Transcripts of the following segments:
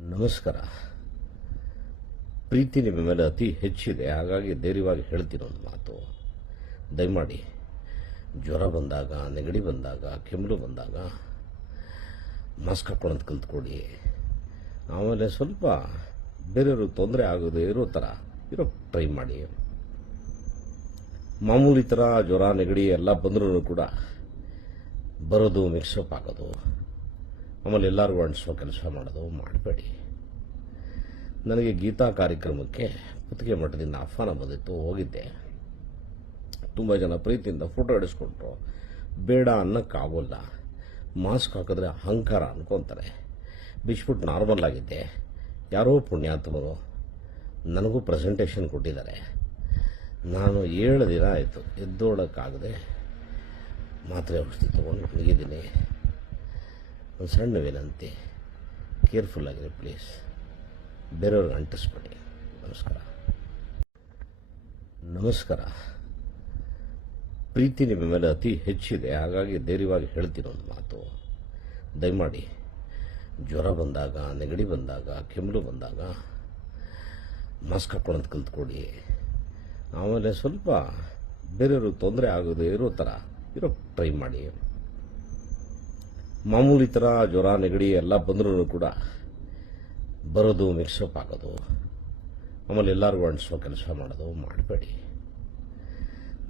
ನಮಸ್ಕಾರ. ಪ್ರೀತಿ ನಿಮ್ಮ ಮೇಲೆ ಅತಿ ಹೆಚ್ಚಿದೆ, ಹಾಗಾಗಿ ಧೈರ್ಯವಾಗಿ ಹೇಳ್ತೀನಿ ಒಂದು ಮಾತು. ದಯಮಾಡಿ, ಜ್ವರ ಬಂದಾಗ, ನೆಗಡಿ ಬಂದಾಗ, ಕೆಮ್ಮು ಬಂದಾಗ ಮಾಸ್ಕ್ ಹಾಕೊಳ್ಳೋದು ಕಲ್ತ್ಕೊಳ್ಳಿ. ಆಮೇಲೆ ಸ್ವಲ್ಪ ಬೇರೆಯವ್ರಿಗೆ ತೊಂದರೆ ಆಗೋದು ಇರೋ ಥರ ಇರೋ ಟ್ರೈ ಮಾಡಿ. ಮಾಮೂಲಿ ಥರ ಜ್ವರ, ನೆಗಡಿ ಎಲ್ಲ ಬಂದರೂ ಕೂಡ ಬರೋದು ಮಿಕ್ಸಪ್ ಆಗೋದು. ಆಮೇಲೆ ಎಲ್ಲರಿಗೂ ಅಂಟಿಸೋ ಕೆಲಸ ಮಾಡೋದು ಮಾಡಬೇಡಿ. ನನಗೆ ಗೀತಾ ಕಾರ್ಯಕ್ರಮಕ್ಕೆ ಕುತ್ತಿಗೆ ಮಠದಿಂದ ಆಹ್ವಾನ ಬಂದಿತ್ತು, ಹೋಗಿದ್ದೆ. ತುಂಬ ಜನ ಪ್ರೀತಿಯಿಂದ ಫೋಟೋ ಹಿಡಿಸ್ಕೊಟ್ರು ಬೇಡ ಅನ್ನೋಕ್ಕಾಗೋಲ್ಲ ಮಾಸ್ಕ್ ಹಾಕಿದ್ರೆ ಅಹಂಕಾರ ಅನ್ಕೊತಾರೆ. ಬಿಚ್ಬಿಟ್ಟು ನಾರ್ಮಲ್ ಆಗಿದ್ದೆ. ಯಾರೋ ಪುಣ್ಯಾತ್ಮರು ನನಗೂ ಪ್ರೆಸೆಂಟೇಷನ್ ಕೊಟ್ಟಿದ್ದಾರೆ. ನಾನು ಏಳು ದಿನ ಆಯಿತು ಎದ್ದೋಳಕ್ಕಾಗದೆ ಮಾತ್ರೆ ಔಷಧಿ ತೊಗೊಂಡು ಮಲಗಿದ್ದೀನಿ. ಒಂದು ಸಣ್ಣ ವಿನಂತಿ. ಕೇರ್ಫುಲ್ ಆಗಿರಿ, ಪ್ಲೀಸ್. ಬೇರೆಯವ್ರಿಗೆ ಅಂಟಿಸ್ಬೇಡಿ. ನಮಸ್ಕಾರ. ನಮಸ್ಕಾರ. ಪ್ರೀತಿ ನಿಮ್ಮ ಮೇಲೆ ಅತಿ ಹೆಚ್ಚಿದೆ, ಹಾಗಾಗಿ ಧೈರ್ಯವಾಗಿ ಹೇಳ್ತೀನಿ ಒಂದು ಮಾತು. ದಯಮಾಡಿ, ಜ್ವರ ಬಂದಾಗ, ನೆಗಡಿ ಬಂದಾಗ ಕೆಮ್ಮಲು ಬಂದಾಗ, ಮಾಸ್ಕ್ ಹಾಕೊಳ್ಳೋದು ಕಲ್ತ್ಕೊಡಿ ಆಮೇಲೆ ಸ್ವಲ್ಪ ಬೇರೆಯವ್ರಿಗೆ ತೊಂದರೆ ಆಗೋದು ಇರೋ ಥರ ಇರೋ ಟ್ರೈ ಮಾಡಿ. ಮಾಮೂಲಿ ಥರ ಜ್ವರ, ನೆಗಡಿ ಎಲ್ಲ ಬಂದರೂ ಕೂಡ ಬರೋದು ಮಿಕ್ಸಪ್ ಹಾಕೋದು ಆಮೇಲೆ ಎಲ್ಲರಿಗೂ ಅಂಟಿಸೋ ಕೆಲಸ ಮಾಡೋದು ಮಾಡಬೇಡಿ.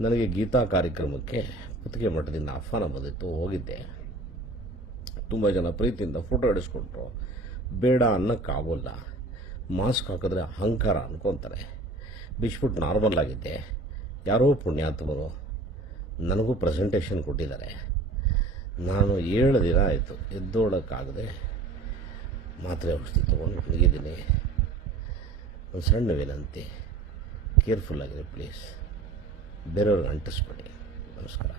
ನನಗೆ ಗೀತಾ ಕಾರ್ಯಕ್ರಮಕ್ಕೆ ಪುತ್ತಿಗೆ ಮಠದಿಂದ ಆಹ್ವಾನ ಬಂದಿತ್ತು, ಹೋಗಿದ್ದೆ. ತುಂಬ ಜನ ಪ್ರೀತಿಯಿಂದ ಫೋಟೋ ಹಿಡಿಸ್ಕೊಟ್ರು ಬೇಡ ಅನ್ನೋಕ್ಕಾಗೋಲ್ಲ. ಮಾಸ್ಕ್ ಹಾಕಿದ್ರೆ ಅಹಂಕಾರ ಅನ್ಕೊತಾರೆ. ಬಿಚ್ಬಿಟ್ಟು ನಾರ್ಮಲ್ ಆಗಿದ್ದೆ. ಯಾರೋ ಪುಣ್ಯಾತ್ಮರು ನನಗೂ ಪ್ರೆಸೆಂಟೇಷನ್ ಕೊಟ್ಟಿದ್ದಾರೆ. ನಾನು ಏಳು ದಿನ ಆಯಿತು ಎದ್ದೋಳಕ್ಕಾಗದೆ ಮಾತ್ರೆ ಔಷಧಿ ತೊಗೊಂಡು ಮಲಗಿದ್ದೀನಿ ಒಂದು ಸಣ್ಣ ವಿನಂತಿ, ಕೇರ್ಫುಲ್ ಆಗಿರಿ ಪ್ಲೀಸ್ ಬೇರೆಯವ್ರಿಗೆ ಅಂಟಿಸ್ಬೇಡಿ ನಮಸ್ಕಾರ.